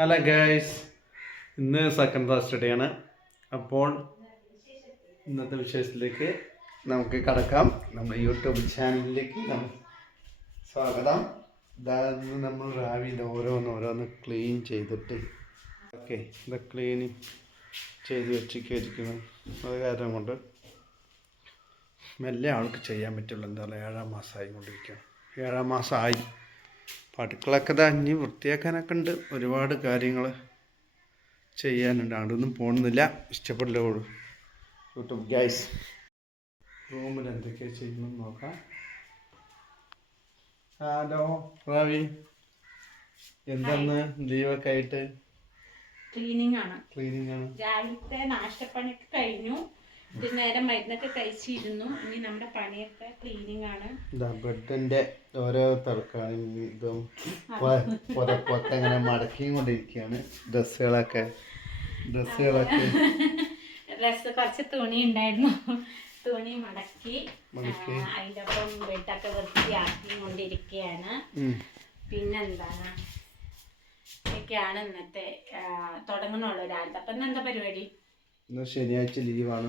Hello guys, ഇന്ന് second Thursday ആണ്. അപ്പോൾ ഇന്നത്തെ വിഷയത്തിലേക്ക് നമുക്ക് കടക്കാം. നമ്മുടെ യൂട്യൂബ് ചാനലിലേക്ക് സ്വാഗതം. ഇതായിരുന്നു നമ്മൾ രാവിലെ ഓരോന്ന് ക്ലീൻ ചെയ്തിട്ട് ഇത് ക്ലീനിങ് ചെയ്ത് വെച്ചിരിക്കുന്നു. അത് കാരണം കൊണ്ട് മെല്ലെ ആൾക്ക് ചെയ്യാൻ പറ്റുള്ളൂ. എന്താ പറയുക, 7-ാം മാസമായി കൊണ്ടിരിക്കുകയാണ്. 7-ാം മാസമായി. അടുക്കളൊക്കെ ഇനി വൃത്തിയാക്കാനൊക്കെ ഉണ്ട്. ഒരുപാട് കാര്യങ്ങൾ ചെയ്യാനുണ്ട്. അതൊന്നും പോകുന്നില്ല. ഇഷ്ടപ്പെടില്ല യൂട്യൂബ് ഗൈസ്. റൂമിൽ എന്തൊക്കെയാണ് ചെയ്യുന്നത് നോക്കാം. ഹലോ റാവി, എന്തെന്ന് ലീവൊക്കെ ആയിട്ട്? ക്ലീനിങ് ആണ്. രാവിലത്തെ നാഷ്ടപ്പണിയൊക്കെ കഴിഞ്ഞു. നേരം മരുന്നൊക്കെ കഴിച്ചിരുന്നു. ഇനി നമ്മുടെ പണിയൊക്കെ ക്ലീനിങ് ആണ്. ബെഡിന്റെ ഓരോ ഇതും പുറത്തെങ്ങനെ മടക്കിയും കൊണ്ടിരിക്കുകയാണ്. ഡ്രസ്സുകളൊക്കെ കുറച്ച് തുണി ഉണ്ടായിരുന്നു. തുണി മടക്കി അതിൻ്റെ ഒപ്പം ബെഡൊക്കെ വൃത്തിയാക്കി കൊണ്ടിരിക്കുകയാണ്. പിന്നെന്താണ്, ഇതൊക്കെയാണ് ഇന്നത്തെ തുടങ്ങുന്നുള്ള ഒരാളുടെ. അപ്പൊ ഇന്നെന്താ പരിപാടി? ശനിയാഴ്ച ലീവാണ്.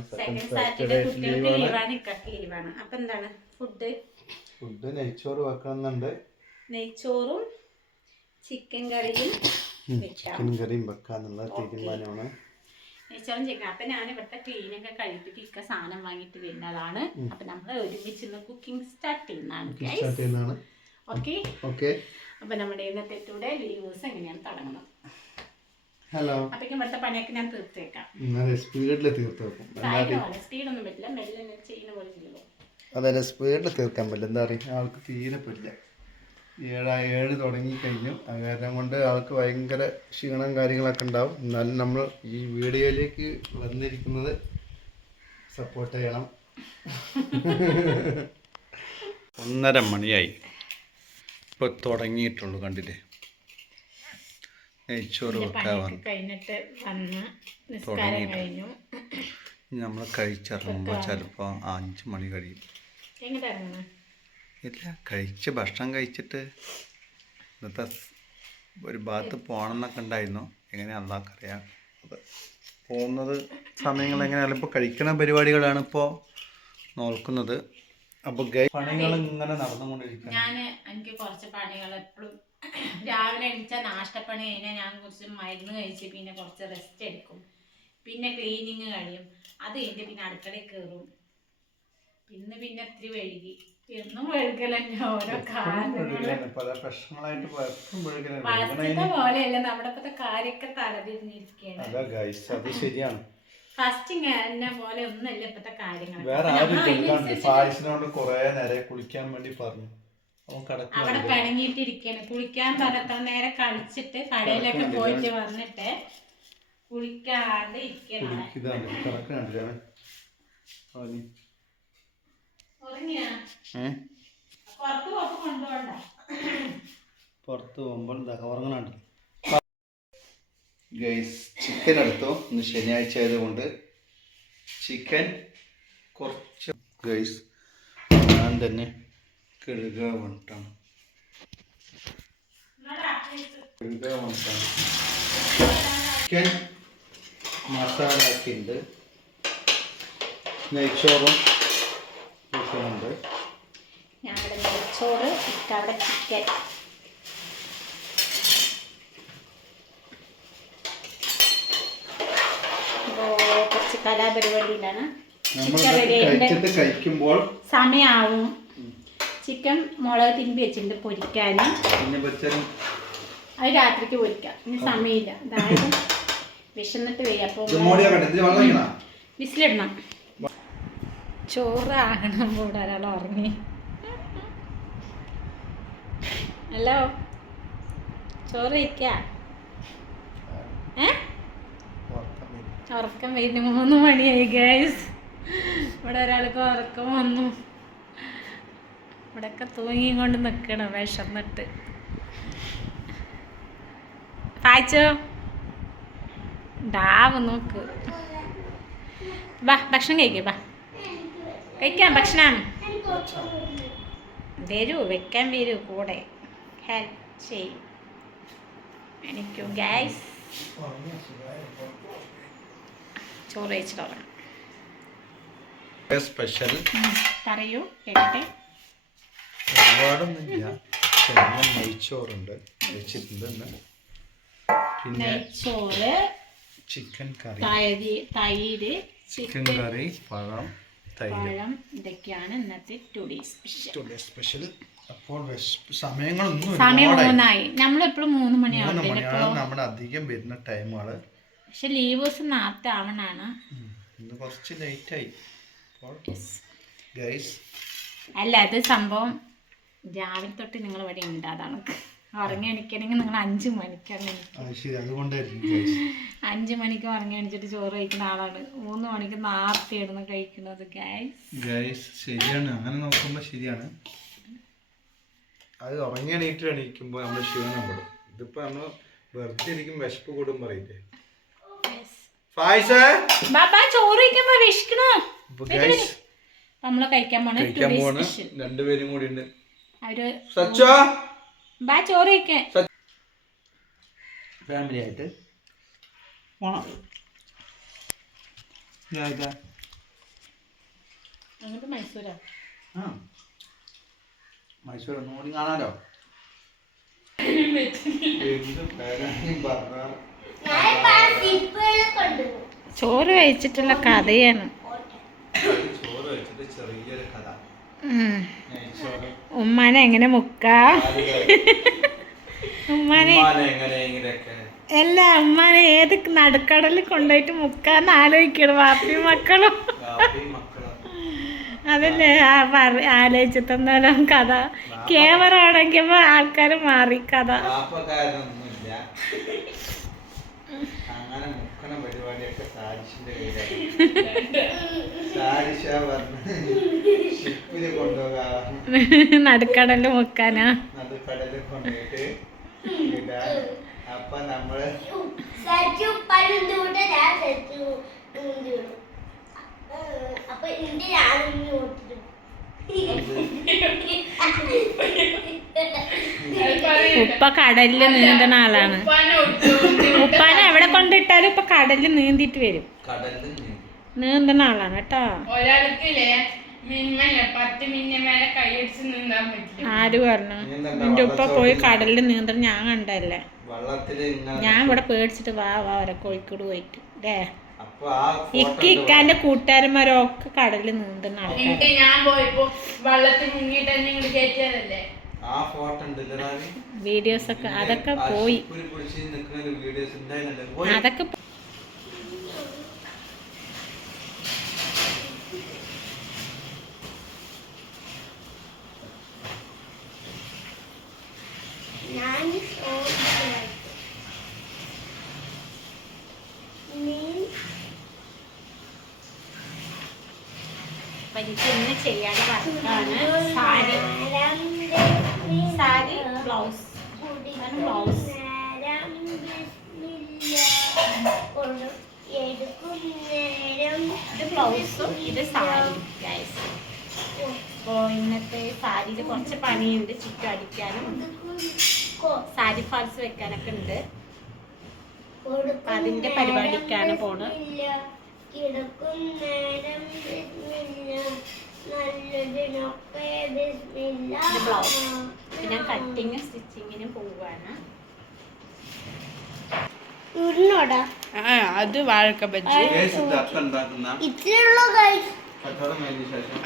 ലീവാണ്. അപ്പൊ എന്താണ് ഫുഡ് നെയ്ച്ചോറ് വെക്കണമെന്നുണ്ട്. നെയ്ച്ചോറും ചിക്കൻ കറിയും വെക്കാന്നുള്ള തീരുമാനമാണ്. നെയ്ച്ചോറും ചിക്കൻ. അപ്പൊ ഞാൻ ഇവിടുത്തെ ക്ലീനൊക്കെ കഴിപ്പിട്ട് ഇക്ക സാധനം വാങ്ങിട്ട് വരുന്നതാണ്. അപ്പൊ നമ്മൾ ഒരുമിച്ച് കുക്കിംഗ് സ്റ്റാർട്ട് ചെയ്യുന്നതാണ്. ഓക്കെ. അപ്പൊ നമ്മുടെ ഇന്നത്തെ ലീവ്സ് എങ്ങനെയാണ് തുടങ്ങുന്നത്? ഹലോ. അപ്പോഴേക്കും ഇവിടുത്തെ പണിയൊക്കെ ഞാൻ തീർത്തേക്കാം. സ്പീഡൊന്നും പറ്റില്ല, മെല്ലെ ചെയ്യുന്ന പോലെ ചെയ്യുള്ളൂ. അതല്ല, സ്പീഡിൽ തീർക്കാൻ പറ്റില്ല. എന്താ പറയുക, ആൾക്ക് തീരെ പറ്റില്ല. 7 തുടങ്ങിക്കഴിഞ്ഞു. അത് കാരണം കൊണ്ട് ആൾക്ക് ഭയങ്കര ക്ഷീണം കാര്യങ്ങളൊക്കെ ഉണ്ടാവും. എന്നാലും നമ്മൾ ഈ വീഡിയോയിലേക്ക് വന്നിരിക്കുന്നത് സപ്പോർട്ട് ചെയ്യണം. 1:30 മണിയായി. ഇപ്പോൾ തുടങ്ങിയിട്ടുള്ളൂ. കണ്ടില്ലേ, നെയ്ച്ചോറ് വെക്കാൻ കഴിഞ്ഞിട്ട് തുടങ്ങിയിട്ട് നമ്മൾ കഴിച്ചിറങ്ങുമ്പോൾ ചിലപ്പോൾ 5 മണി കഴിയും. ഇല്ല, ഭക്ഷണം കഴിച്ചിട്ട് ഇന്നത്തെ ഒരു ഭാഗത്ത് പോകണം എന്നൊക്കെ ഉണ്ടായിരുന്നു. എങ്ങനെ അല്ലാക്കറിയാം. അത് പോകുന്നത് സമയങ്ങൾ എങ്ങനെയാലും ഇപ്പോൾ കഴിക്കുന്ന പരിപാടികളാണ് ഇപ്പോൾ നോക്കുന്നത്. അപ്പോൾ പണികൾ ഇങ്ങനെ നടന്നുകൊണ്ടിരിക്കും. എനിക്ക് കുറച്ച് പണികൾ എപ്പോഴും രാവിലെ എണീച്ചാൽ നാഷ്ടപ്പണി കഴിഞ്ഞാൽ ഞാൻ കുറച്ച് മരുന്ന് കഴിച്ച് പിന്നെ കുറച്ച് റെസ്റ്റ് എടുക്കും. പിന്നെ ക്ലീനിങ് കഴിയും. അത് കഴിഞ്ഞ് പിന്നെ അടുക്കളയിൽ കയറും. പിന്നെ ഇത്തിരി വഴുകി. എന്നും വഴുകലന്നെ. ഓരോ ഫസ്റ്റത്തെ പോലെയല്ല, നമ്മുടെ ഇപ്പത്തെ കാര്യമൊക്കെ തലതിരിഞ്ഞിരിക്കുകയാണ്. ഫസ്റ്റ് എന്നെ പോലെ ഒന്നുമല്ല ഇപ്പത്തെ കാര്യങ്ങൾ. അവിടെ പിണങ്ങിയിട്ടിരിക്കാണ്. കുളിക്കാൻ പറഞ്ഞ നേരെ കളിച്ചിട്ട് കടയിലൊക്കെ പോയിട്ട് വന്നിട്ട് കുളിക്കാണ്ട് ഇരിക്കണം. പുറത്ത് പോകുമ്പോൾ ഉറങ്ങണുണ്ട്. ഗൈസ്, ചിക്കൻ എടുത്തു. ഇന്ന് ശനിയാഴ്ച ആയതുകൊണ്ട് ചിക്കൻ കുറച്ച് ഗൈസ് ഞാൻ തന്നെ കഴുകുക വേണ്ടിട്ടാണ്. ചിക്കൻ മസാല ആക്കിയിട്ടുണ്ട്. നെയ്ച്ചോറും ഉണ്ട്. ഞങ്ങളുടെ നെയ്ച്ചോറ്, അവിടെ ചിക്കൻ. കുറച്ച് കലാപരിപാടിയിലാണ്. കഴിക്കുമ്പോൾ സമയാവും. ചിക്കൻ മുളക് തിരുമ്പി വെച്ചിട്ടുണ്ട് പൊരിക്കാൻ. അത് രാത്രിക്ക് പൊരിക്കാം. ഇനി സമയമില്ല. അതായത് വിശന്നിട്ട് വയ്യ. അപ്പോൾ വിസിലിടണം. ചോറ് ആകണം. കൂടെ ഒരാൾ ഉറങ്ങി. ഹലോ, ചോറ് വയ്ക്ക. ഉറക്കം വരുന്നു. 3 മണിയായി ഗൈസ്. ഇവിടെ ഒരാൾക്ക് ഉറക്കം വന്നു. ഇവിടെയൊക്കെ തൂങ്ങിയും കൊണ്ട് നിൽക്കണം വിശന്നിട്ട്. പായിച്ചോ, ഡാവ് നോക്ക്. ഭക്ഷണം കഴിക്കാം. കഴിക്കാം ഭക്ഷണം. വരൂ, വെക്കാൻ വരൂ, കൂടെ ഹെൽപ്പ് ചെയ്യും. എനിക്കും ഗ്യാസ് ചോറ് കഴിച്ചിട്ട് സ്പെഷ്യൽ പറയൂ കേട്ടെ. ഒരുപാടൊന്നുമില്ല, ചെറിയ നെയ്ച്ചോറുണ്ട് വെച്ചിട്ടുണ്ട്. പിന്നെ നെയ്ച്ചോറ്, ചിക്കൻ കറി, തൈര്, ചിക്കൻ കറി, പഴം, പഴം, ഇതൊക്കെയാണ് ഇന്നത്തെ ടുഡേ സ്പെഷ്യൽ. അപ്പോൾ സമയങ്ങളൊന്നും സമയം 3 നമ്മളെപ്പോഴും 3 മണിയാണ് മണിയാവും നമ്മുടെ അധികം വരുന്ന ടൈമുകള്. പക്ഷെ ലീവ് ദിവസം നേരത്തെ ആവണാണ്. ഇന്ന് കുറച്ച് ലേറ്റായി. അല്ല, അത് സംഭവം രാവിലെ തൊട്ട് നിങ്ങൾ ഇവിടെ ഉണ്ട്. അതാണ് ഉറങ്ങി എണിക്കണമെങ്കിൽ നിങ്ങൾ 5 മണിക്കാണ്. 5 മണിക്ക് ഉറങ്ങി എണിച്ചിട്ട് ചോറ് കഴിക്കുന്ന ആളാണ്. 3 മണിക്ക് നേരത്തെയാണ് കഴിക്കുന്നത്. ശരിയാണ്, അങ്ങനെ നോക്കുമ്പോ ശരിയാണ്. അത് ഉറങ്ങി എണീക്കുമ്പോ നമ്മള് ക്ഷീണം പെടും. ഇതിപ്പോ നമ്മള് വെറുതെ ഇരിക്കും, വിശപ്പ് കൂടും പറയില്ലേ. ചോറ് കഴിക്കുമ്പോ വിശക്കണോ? നമ്മള് കഴിക്കാൻ പോണ രണ്ടുപേരും കൂടി ഉണ്ട്. ചോറ് കഴിക്കാൻ ഫാമിലി ആയിട്ട് മൈസൂരാ. മൈസൂർ ഒന്നും കൂടി കാണാലോ. ചോറ് കഴിച്ചിട്ടുള്ള കഥയാണ്. ചോറ് വെച്ചിട്ട് ചെറിയൊരു കഥ. ഉമ്മാനെ എങ്ങനെ മുക്കാ, ഉമ്മാനെ അല്ല ഉമ്മാനെ ഏത് നടുക്കടലിൽ കൊണ്ടുപോയിട്ട് മുക്കാന്ന് ആലോചിക്കണം വാപ്പിയും മക്കളും. അതല്ലേ ആലോചിച്ചു തന്നാലും കഥ. ക്യാമറ ആണെങ്കിൽ ആൾക്കാർ മാറി കഥ. നടുക്കടലിൽ മുക്കാനാ. അപ്പൊ നമ്മള് ഉപ്പ കടലിൽ നീന്തുന്ന ആളാണ്. ഉപ്പാനെ എവിടെ കൊണ്ടിട്ടാലും ഇപ്പൊ കടലിൽ നീന്തിട്ട് വരും. നീന്തുന്ന ആളാണ് കേട്ടോ. ആര് പറഞ്ഞു? നിന്റെ ഉപ്പ പോയി കടലിൽ നീന്തണം ഞാൻ കണ്ടല്ലേ. ഞാൻ ഇവിടെ പേടിച്ചിട്ട് വാ വരെ കോഴിക്കോട് പോയിട്ട് അല്ലേ. ഇക്കാന്റെ കൂട്ടുകാരന്മാരൊക്കെ കടലിൽ നീന്തുന്ന ആൾക്കാർ. ഞാൻ പോയപ്പോ വെള്ളത്തിൽ മുങ്ങിട്ട് കയറ്റിയതല്ലേ വീഡിയോസ് ഒക്കെ അതൊക്കെ പോയി. അതൊക്കെ എനിക്ക് ഇന്ന് ചെയ്യാൻ വർക്കാണ്. സാരി ബ്ലൗസ് ഇത് ബ്ലൗസും ഇത് സാരി. അപ്പോൾ ഇന്നത്തെ സാരിയിൽ കുറച്ച് പണിയുണ്ട്. ചുറ്റും അടിക്കാനും സാരി ഫാൾസ് വെക്കാനൊക്കെ ഉണ്ട്. അതിന്റെ പരിപാടിക്കാണ് പോണ്. ബ്ലൗസ് ഞാൻ കട്ടിങ് സ്റ്റിച്ചിങ്ങിന് പോവാണ്. അത് വാഴക്ക ബജ്ജി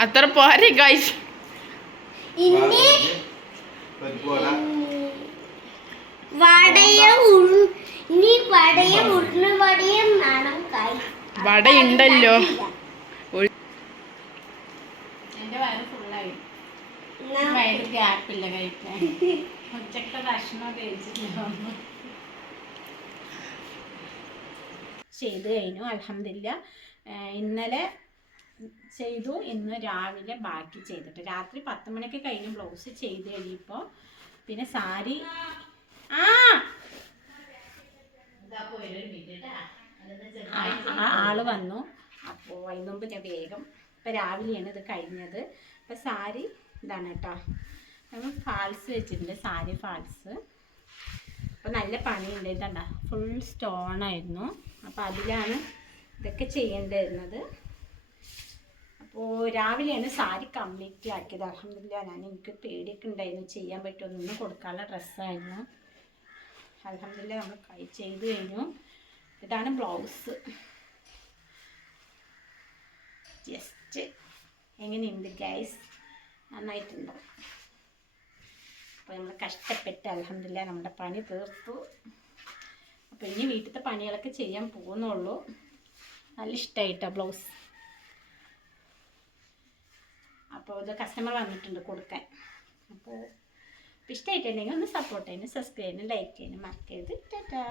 അത്ര പോരെ ഗൈസ്. വടയുണ്ടല്ലോ. എന്റെ വയറ് ഫുള്ളായി. വയറ് ഗ്യാപ്പില്ല കഴിക്കാൻ. ഉച്ചക്കത്തെ ഭക്ഷണം കഴിച്ചിട്ടില്ല. ചെയ്ത് കഴിഞ്ഞു അൽഹംദുലില്ലാ. ഇന്നലെ ചെയ്തു, ഇന്ന് രാവിലെ ബാക്കി ചെയ്തിട്ട് രാത്രി 10 മണിക്ക് കഴിഞ്ഞ് ബ്ലൗസ് ചെയ്ത് കഴിയുമ്പോൾ പിന്നെ സാരി ആള് വന്നു. അപ്പോൾ അതിന് മുമ്പ് ഞാൻ വേഗം ഇപ്പം രാവിലെയാണ് ഇത് കഴിഞ്ഞത്. അപ്പം സാരി ഇതാണ് കേട്ടോ. നമ്മൾ ഫാൾസ് വെച്ചിട്ടുണ്ട്, സാരി ഫാൾസ്. അപ്പോൾ നല്ല പണിയുണ്ട്. ഇതണ്ട ഫുൾ സ്റ്റോണായിരുന്നു. അപ്പോൾ അതിലാണ് ഇതൊക്കെ ചെയ്യേണ്ടിയിരുന്നത്. അപ്പോൾ രാവിലെയാണ് സാരി കംപ്ലീറ്റ് ആക്കിയത്. അൽഹംദുലില്ലാ. എനിക്ക് പേടിയൊക്കെ ഉണ്ടായിരുന്നു ചെയ്യാൻ പറ്റുമെന്ന്. കൊടുക്കാനുള്ള ഡ്രസ്സായിരുന്നു. അൽഹംദുലില്ലാ നമ്മൾ ചെയ്ത് കഴിഞ്ഞു. ഇതാണ് ബ്ലൗസ്. ജസ്റ്റ് എങ്ങനെയുണ്ട് ഗൈസ്? നന്നായിട്ടുണ്ടോ? അപ്പോൾ നമ്മൾ കഷ്ടപ്പെട്ട് അൽഹംദുലില്ലാ നമ്മുടെ പണി തീർത്തു. അപ്പോൾ ഇനി വീട്ടിലത്തെ പണികളൊക്കെ ചെയ്യാൻ പോകുന്നുള്ളൂ. നല്ല ഇഷ്ടമായിട്ടോ ബ്ലൗസ്. അപ്പോൾ ഇത് കസ്റ്റമർ വന്നിട്ടുണ്ട് കൊടുക്കാൻ. അപ്പോൾ ഇഷ്ടമായിട്ടുണ്ടെങ്കിൽ ഒന്ന് സപ്പോർട്ട് ചെയ്യാനും സബ്സ്ക്രൈബ് ചെയ്യാനും ലൈക്ക് ചെയ്യാനും മറക്കരുത്. ടാറ്റാ.